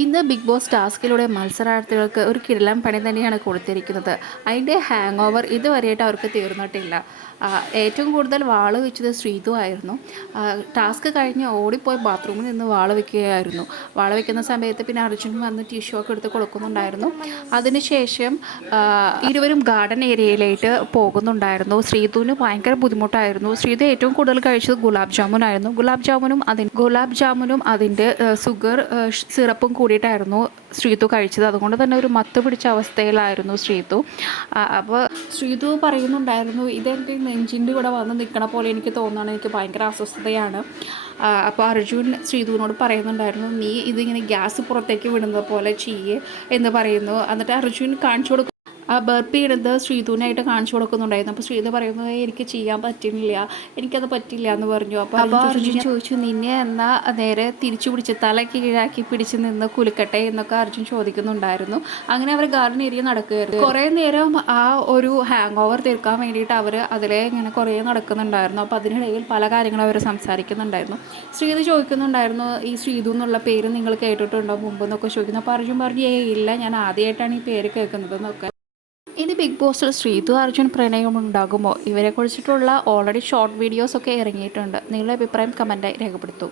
ഇന്ന് big boss ടാസ്കിലൂടെ മത്സരാർത്ഥികൾക്ക് ഒരു കിടലം പണി തന്നെയാണ് കൊടുത്തിരിക്കുന്നത്. അതിന്റെ ഹാങ് ഓവർ ഇതുവരെയായിട്ട് അവർക്ക് തീർന്നിട്ടില്ല. ഏറ്റവും കൂടുതൽ വാൾ വെച്ചത് ശ്രീതു ആയിരുന്നു. ടാസ്ക് കഴിഞ്ഞ് ഓടിപ്പോയി ബാത്റൂമിൽ നിന്ന് വാൾ വെക്കുകയായിരുന്നു. വാൾ വെക്കുന്ന സമയത്ത് പിന്നെ അർജുൻ വന്ന് ടിഷ്യൂ ഒക്കെ എടുത്ത് കൊടുക്കുന്നുണ്ടായിരുന്നു. അതിനുശേഷം ഇരുവരും ഗാർഡൻ ഏരിയയിലേക്ക് പോകുന്നുണ്ടായിരുന്നു. ശ്രീതുവിന് ഭയങ്കര ബുദ്ധിമുട്ടായിരുന്നു. ശ്രീതു ഏറ്റവും കൂടുതൽ കഴിച്ചത് ഗുലാബ് ജാമുൻ ആയിരുന്നു ഗുലാബ് ജാമുനും അതിന് ഗുലാബ് ജാമുനും അതിന്റെ സുഗർ സിറപ്പും കൂടിയിട്ടായിരുന്നു ശ്രീതു കഴിച്ചത്. അതുകൊണ്ട് തന്നെ ഒരു മത്ത് പിടിച്ച അവസ്ഥയിലായിരുന്നു ശ്രീതു. അപ്പോൾ ശ്രീതു പറയുന്നുണ്ടായിരുന്നു ഇതെന്റെ നെഞ്ചിന്റെ കൂടെ വന്ന് നിൽക്കണ പോലെ എനിക്ക് തോന്നുകയാണ്. എനിക്ക് ഭയങ്കര അസ്വസ്ഥതയാണ്. അപ്പോൾ അർജുൻ ശ്രീതുവിനോട് പറയുന്നുണ്ടായിരുന്നു നീ ഇതിങ്ങനെ ഗ്യാസ് പുറത്തേക്ക് വിടുന്നത് പോലെ ചെയ്യേ എന്ന് പറയുന്നു. എന്നിട്ട് അർജുൻ കാണിച്ചു കൊടുക്കും ബർപ്പി ഇടുന്നത് ശ്രീതുവിനായിട്ട് കാണിച്ചു കൊടുക്കുന്നുണ്ടായിരുന്നു. അപ്പോൾ ശ്രീതു പറയുന്നത് എനിക്ക് ചെയ്യാൻ പറ്റുന്നില്ല. എനിക്കത് പറ്റില്ല എന്ന് പറഞ്ഞു. അപ്പോൾ അപ്പോൾ അർജുൻ ചോദിച്ചു നിന്നെ എന്നാ നേരെ തിരിച്ചു പിടിച്ച് തല കീഴാക്കി പിടിച്ച് നിന്ന് കുലുക്കട്ടെ എന്നൊക്കെ അർജുൻ ചോദിക്കുന്നുണ്ടായിരുന്നു. അങ്ങനെ അവർ ഗാർഡൻ ഏരിയ നടക്കുകയായിരുന്നു. കുറേ നേരം ആ ഒരു ഹാങ് ഓവർ തീർക്കാൻ വേണ്ടിയിട്ട് അവർ അതിലെ ഇങ്ങനെ കുറേ നടക്കുന്നുണ്ടായിരുന്നു. അപ്പോൾ അതിനിടയിൽ പല കാര്യങ്ങളും അവർ സംസാരിക്കുന്നുണ്ടായിരുന്നു. ശ്രീതു ചോദിക്കുന്നുണ്ടായിരുന്നു ഈ ശ്രീതു എന്നുള്ള പേര് നിങ്ങൾ കേട്ടിട്ടുണ്ടോ? മുമ്പ് എന്നൊക്കെ ചോദിക്കുന്നു. അപ്പോൾ അർജുൻ പറഞ്ഞു ഏയ് ഇല്ല. ഞാൻ ആദ്യമായിട്ടാണ് ഈ പേര് കേൾക്കുന്നത് എന്നൊക്കെ ഇനി ബിഗ് ബോസിൽ ശ്രീതു അർജുൻ പ്രണയം ഉണ്ടാകുമോ? ഇവരെ കുറിച്ചിട്ടുള്ള ഓൾറെഡി ഷോർട്ട് വീഡിയോസ് ഒക്കെ ഇറങ്ങിയിട്ടുണ്ട്. നിങ്ങളുടെ അഭിപ്രായം കമന്റായി രേഖപ്പെടുത്തൂ.